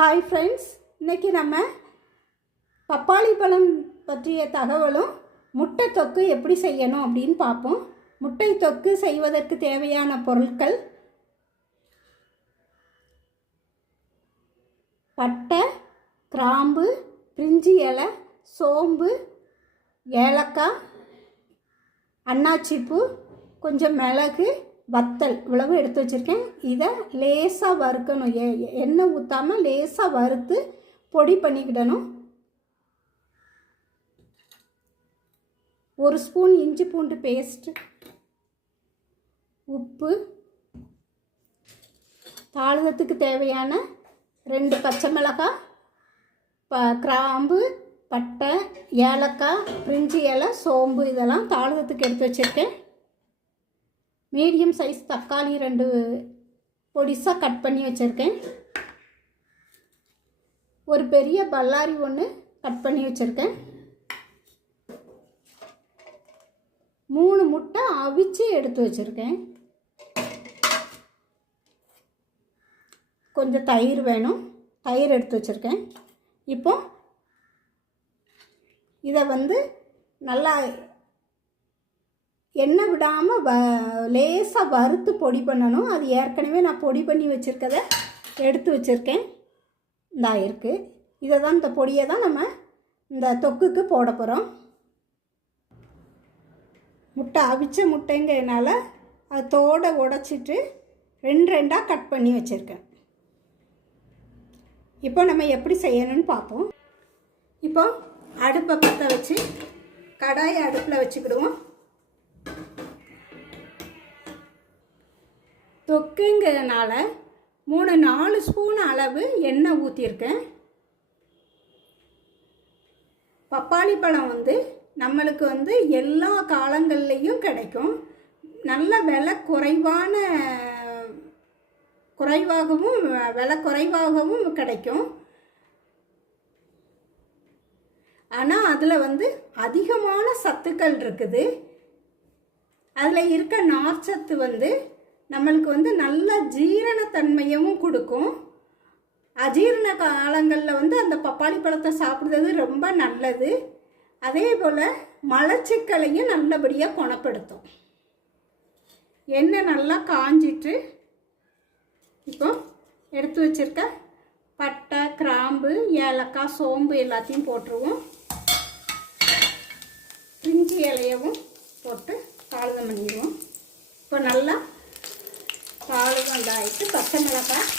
Hi friends இன்றைக்கி நம்ம பப்பாளி பழம் பற்றிய தகவலும் முட்டை தொக்கு எப்படி செய்யணும் அப்படின்னு பார்ப்போம். முட்டை தொக்கு செய்வதற்கு தேவையான பொருட்கள் பட்டை கிராம்பு பிரிஞ்சி இலை சோம்பு ஏலக்காய் அன்னாச்சிப்பூ கொஞ்சம் மிளகு வத்தல் இவ்வளவு எடுத்து வச்சுருக்கேன். இதை லேசாக வறுக்கணும். எ எண்ணெய் ஊற்றாமல் லேசாக வறுத்து பொடி பண்ணிக்கிடணும். ஒரு ஸ்பூன் இஞ்சி பூண்டு பேஸ்ட்டு உப்பு தாளிதத்துக்கு தேவையான ரெண்டு பச்சை மிளகாய் ப கிராம்பு பட்டை ஏலக்காய் பிரிஞ்சி இலை சோம்பு இதெல்லாம் தாளிதத்துக்கு எடுத்து வச்சுருக்கேன். மீடியம் சைஸ் தக்காளி ரெண்டு பொடிசாக கட் பண்ணி வச்சுருக்கேன். ஒரு பெரிய பல்லாரி ஒன்று கட் பண்ணி வச்சுருக்கேன். மூணு முட்டை அவிச்சு எடுத்து வச்சுருக்கேன். கொஞ்சம் தயிர் வேணும். தயிர் எடுத்து வச்சுருக்கேன். இப்போ இதை வந்து நல்லா எண்ணெய் விடாமல் வ லேசாக வறுத்து பொடி பண்ணணும். அது ஏற்கனவே நான் பொடி பண்ணி வச்சுருக்கத எடுத்து வச்சுருக்கேன். இந்தா இருக்குது இதை தான் இந்த பொடியை தான் நம்ம இந்த தொக்குக்கு போட போகிறோம் முட்டை அவிச்ச முட்டைங்கிறதுனால அது தோடை உடச்சிட்டு ரெண்டு ரெண்டாக கட் பண்ணி வச்சுருக்கேன். இப்போ நம்ம எப்படி செய்யணும்னு பார்ப்போம். இப்போ அடுப்பை பற்ற வச்சு கடாயை அடுப்பில் வச்சுக்கிடுவோம். தொக்குங்கிறதுனால மூணு நாலு ஸ்பூன் அளவு எண்ணெய் ஊற்றியிருக்கேன் பப்பாளி பழம் வந்து நம்மளுக்கு வந்து எல்லா காலங்கள்லேயும் கிடைக்கும். நல்ல விலை குறைவான குறைவாகவும் விலை குறைவாகவும் கிடைக்கும். ஆனால் அதில் வந்து அதிகமான சத்துக்கள் இருக்குது. அதில் இருக்க நார்ச்சத்து வந்து நம்மளுக்கு வந்து நல்ல ஜீரணத்தன்மையும் கொடுக்கும். அஜீரண காலங்களில் வந்து அந்த பப்பாளி பழத்தை சாப்பிட்றது ரொம்ப நல்லது. அதே போல் மலச்சிக்கலையும் நல்லபடியாக குணப்படுத்தும். எண்ணெய் நல்லா காஞ்சிட்டு இப்போ எடுத்து வச்சிருக்க பட்டை கிராம்பு ஏலக்காய் சோம்பு எல்லாத்தையும் போட்டுருவோம். பிரிஞ்சி இலையவும் போட்டு காலதம் பண்ணிடுவோம். இப்போ நல்லா தாளிதம் உண்டாயிட்டு பச்சை மிளகாய்.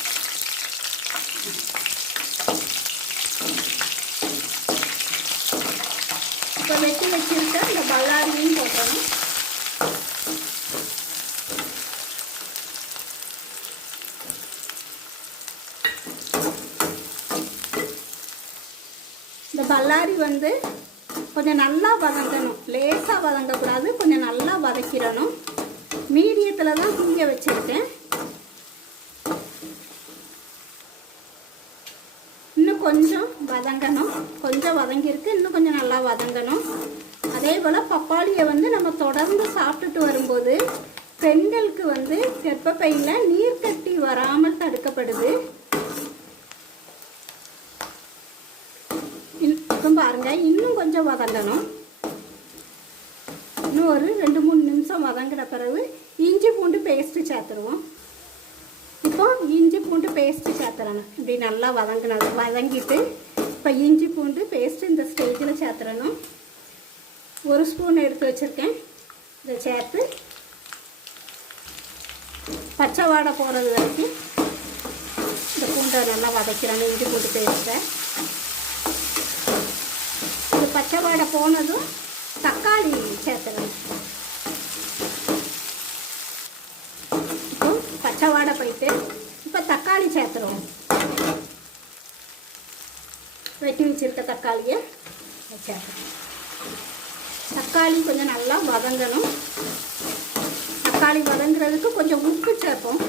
இப்போ வெட்டி வச்சிருக்க இந்த பல்லாரியும் போட்டணும். இந்த பல்லாரி வந்து கொஞ்சம் நல்லா வதங்கணும். லேசாக வதங்கக்கூடாது கொஞ்சம் நல்லா வதக்கிடணும். மீடியத்தில் தான் தூங்க வச்சுருக்கேன் இன்னும் கொஞ்சம் வதங்கணும் கொஞ்சம் வதங்கியிருக்கு இன்னும் கொஞ்சம் நல்லா வதங்கணும். அதே போல் பப்பாளியை வந்து நம்ம தொடர்ந்து சாப்பிட்டுட்டு வரும்போது பெண்களுக்கு வந்து கர்ப்பப்பையில் நீர் கட்டி வராமல் தடுக்கப்படுது. இன்- இப்போ பாருங்க இன்னும் கொஞ்சம் வதங்கணும். இன்னும் ஒரு ரெண்டு மூணு நிமிஷம் வதங்கிற பிறகு இஞ்சி பூண்டு பேஸ்ட்டு சேர்த்துருவோம். இப்போ இஞ்சி பூண்டு பேஸ்ட்டு சேர்த்துறணும். இப்படி நல்லா வதங்கினது வதங்கிட்டு இப்போ இஞ்சி பூண்டு பேஸ்ட்டு இந்த ஸ்டேஜில் சேர்த்துறணும் ஒரு ஸ்பூன் எடுத்து வச்சுருக்கேன். இதை சேர்த்து பச்சை வாடை போகிறது வரைக்கும் இந்த பூண்டை நல்லா வதக்கிறேன். இஞ்சி பூண்டு பேஸ்ட்டை இது பச்சை வாடை போனதும் தக்காளி சேர்த்துறேன் இப்போ பச்சை வாடை போயிட்டு இப்போ தக்காளி சேர்த்துருவோம். வெட்டி வச்சிருக்க தக்காளியை சேர்த்துறோம் தக்காளி கொஞ்சம் நல்லா வதங்கணும். தக்காளி வதங்குறதுக்கு கொஞ்சம் உப்பு சேர்ப்போம்.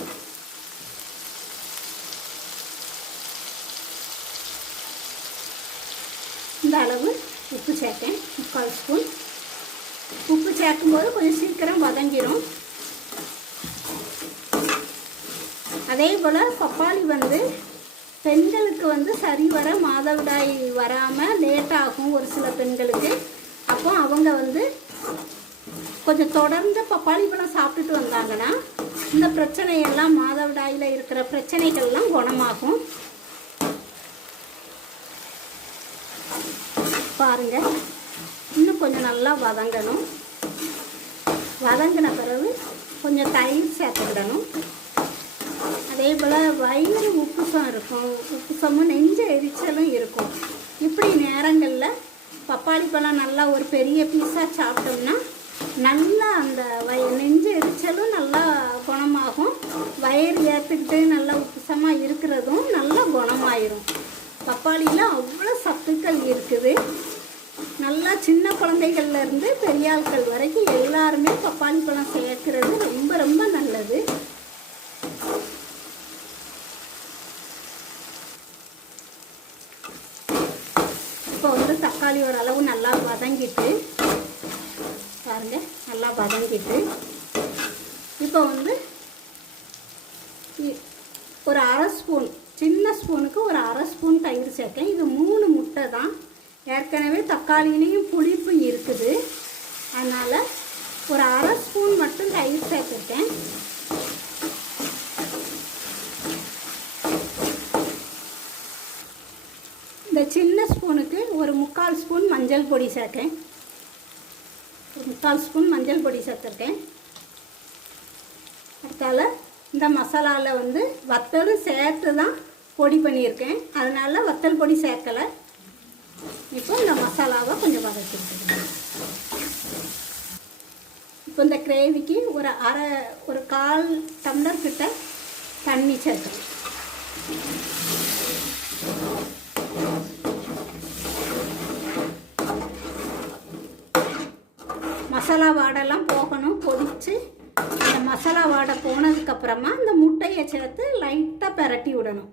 இந்த அளவு உப்பு சேர்த்தேன். முக்கால் ஸ்பூன். உப்பு சேர்க்கும்போது கொஞ்சம் சீக்கிரம் வதங்கிடும் அதே போல் பப்பாளி வந்து பெண்களுக்கு வந்து சரிவர மாதவிடாய் வராமல் லேட் ஆகும் ஒரு சில பெண்களுக்கு. அப்போ அவங்க வந்து கொஞ்சம் தொடர்ந்து பப்பாளி பழம் சாப்பிட்டுட்டு வந்தாங்கன்னா இந்த பிரச்சனையெல்லாம் மாதவிடாயில் இருக்கிற பிரச்சனைகள்லாம் குணமாகும். பாருங்க. இன்னும் கொஞ்சம் நல்லா வதங்கணும். வதங்கின பிறகு கொஞ்சம் தயிர் சேர்த்துக்கிடணும். அதே போல் வயிறு உப்புசம் இருக்கும். உப்புசமும் நெஞ்ச எரிச்சலும் இருக்கும். இப்படி நேரங்களில் பப்பாளி பழம் நல்லா ஒரு பெரிய பீஸாக சாப்பிட்டோம்னா நல்லா அந்த வய நெஞ்சு எரிச்சலும் நல்லா குணமாகும். வயிறு ஏற்றுக்கிட்டு நல்லா உப்புசமாக இருக்கிறதும் நல்லா குணமாயிரும். பப்பாளியில் அவ்வளோ சத்துக்கள் இருக்குது. நல்லா சின்ன குழந்தைகள்லேருந்து பெரியாள்கள் வரைக்கும் எல்லாருமே பப்பாளி பழம் சேர்க்கிறது ரொம்ப ரொம்ப நல்லது இப்போ வந்து தக்காளி ஓரளவு நல்லா வதங்கிட்டு பாருங்க நல்லா வதங்கிட்டு. இப்போ வந்து இ- ஒரு அரை ஸ்பூன் சின்ன ஸ்பூனுக்கு ஒரு அரை ஸ்பூன் தயிர் சேர்க்கேன் இது மூணு முட்டை தான். ஏற்கனவே தக்காளியிலையும் புளிப்பு இருக்குது. அதனால் ஒரு அரை ஸ்பூன் மட்டும் தயிர் சேர்த்துட்டேன் இந்த சின்ன ஸ்பூனுக்கு ஒரு முக்கால் ஸ்பூன் மஞ்சள் பொடி சேர்க்கேன் ஒரு முக்கால் ஸ்பூன் மஞ்சள் பொடி சேர்த்துருக்கேன். அடுத்தால் இந்த மசாலாவில் வந்து வத்தலும் சேர்த்து தான் பொடி பண்ணியிருக்கேன். அதனால் வத்தல் பொடி சேர்க்கலை. இப்போ இந்த மசாலாவை கொஞ்சம் வதக்கிட்டுருக்கேன் இப்போ இந்த கிரேவிக்கு ஒரு அரை ஒரு கால் டம்ளர் கிட்ட தண்ணி சேர்க்கணும். மசாலா வாடெல்லாம் போகணும் பொடிச்சு அந்த மசாலா வாடை போனதுக்கப்புறமா இந்த முட்டையை சேர்த்து லைட்டாக பிரட்டி விடணும்.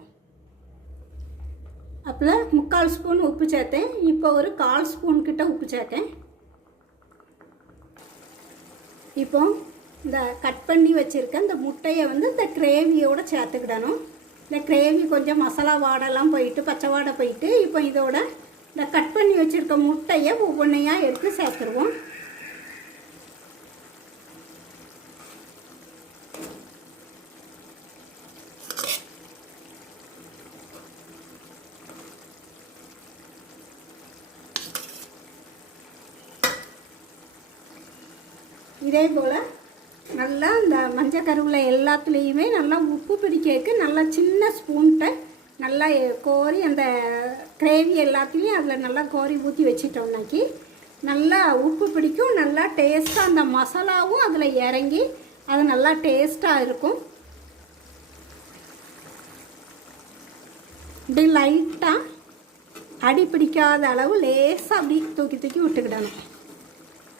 அப்போ முக்கால் ஸ்பூன் உப்பு சேர்த்தேன். இப்போ ஒரு கால் ஸ்பூன் கிட்ட உப்பு சேர்த்தேன். இப்போ இந்த கட் பண்ணி வச்சுருக்க இந்த முட்டையை வந்து இந்த கிரேவியோடு சேர்த்துக்கிடணும். இந்த கிரேவி கொஞ்சம் மசாலா வாடெல்லாம் போயிட்டு பச்சை வாடை போயிட்டு இப்போ இதோட இந்த கட் பண்ணி வச்சுருக்க முட்டையை ஒவ்வொன்றையாக எடுத்து சேர்த்துருவோம். இதே போல் நல்லா இந்த மஞ்சள் கருவில் எல்லாத்துலேயுமே நல்லா உப்பு பிடிக்கிறதுக்கு நல்லா சின்ன ஸ்பூன்கிட்ட நல்லா கோரி அந்த கிரேவி எல்லாத்துலேயும் அதில் நல்லா கோரி ஊற்றி வச்சிட்டோம்னாக்கி நல்லா உப்பு பிடிக்கும் நல்லா டேஸ்ட்டாக அந்த மசாலாவும் அதில் இறங்கி அது நல்லா டேஸ்ட்டாக இருக்கும். இப்படி லைட்டாக அடி பிடிக்காத அளவு லேசாக அப்படி தூக்கி தூக்கி விட்டுக்கிடணும்.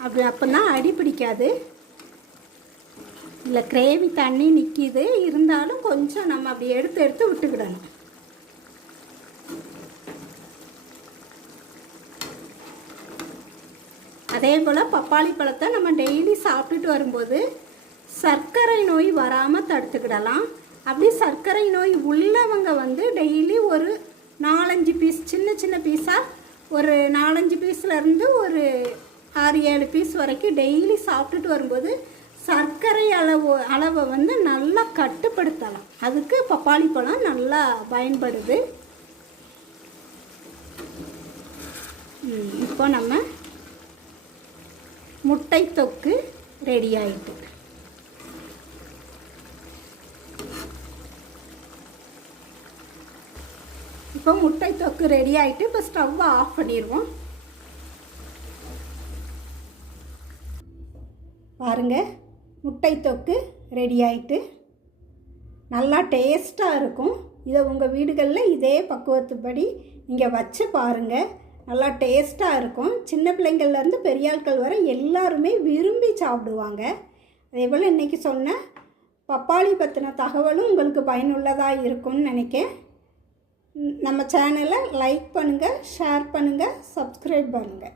அப்படி அப்போ தான் அடி பிடிக்காது. இல்லை கிரேவி தண்ணி நிற்கிது இருந்தாலும் கொஞ்சம் நம்ம அப்படி எடுத்து எடுத்து விட்டுக்கிடணும். அதே போல் பப்பாளி பழத்தை நம்ம டெய்லி சாப்பிட்டுட்டு வரும்போது சர்க்கரை நோய் வராமல் தடுத்துக்கிடலாம். அப்படி சர்க்கரை நோய் உள்ளவங்க வந்து டெய்லி ஒரு நாலஞ்சு பீஸ் சின்ன சின்ன பீஸாக ஒரு நாலஞ்சு பீஸ்லேருந்து ஒரு ஆறு ஏழு பீஸ் வரைக்கும் டெய்லி சாப்பிட்டுட்டு வரும்போது சர்க்கரை அளவு அளவை வந்து நல்லா கட்டுப்படுத்தலாம். அதுக்கு பப்பாளி பழம் நல்லா பயன்படுது. இப்போ நம்ம முட்டை தொக்கு ரெடி ஆயிட்டு. இப்போ முட்டை தொக்கு ரெடி ஆகிட்டு இப்போ ஸ்டவ்வை ஆஃப் பண்ணிடுவோம். பாருங்க. முட்டை தொக்கு ரெடி ஆயிட்டு நல்லா டேஸ்ட்டாக இருக்கும். இதை உங்கள் வீடுகளில் இதே பக்குவத்துப்படி நீங்கள் வச்சு பாருங்கள் நல்லா டேஸ்ட்டாக இருக்கும். சின்ன பிள்ளைங்கள்லேருந்து பெரிய ஆட்கள் வரை எல்லாருமே விரும்பி சாப்பிடுவாங்க. அதே போல் இன்றைக்கி சொன்ன பப்பாளி பற்றின தகவலும் உங்களுக்கு பயனுள்ளதாக இருக்கும்னு நினைக்கேன். நம்ம சேனலை லைக் பண்ணுங்கள் ஷேர் பண்ணுங்கள் சப்ஸ்கிரைப் பண்ணுங்கள்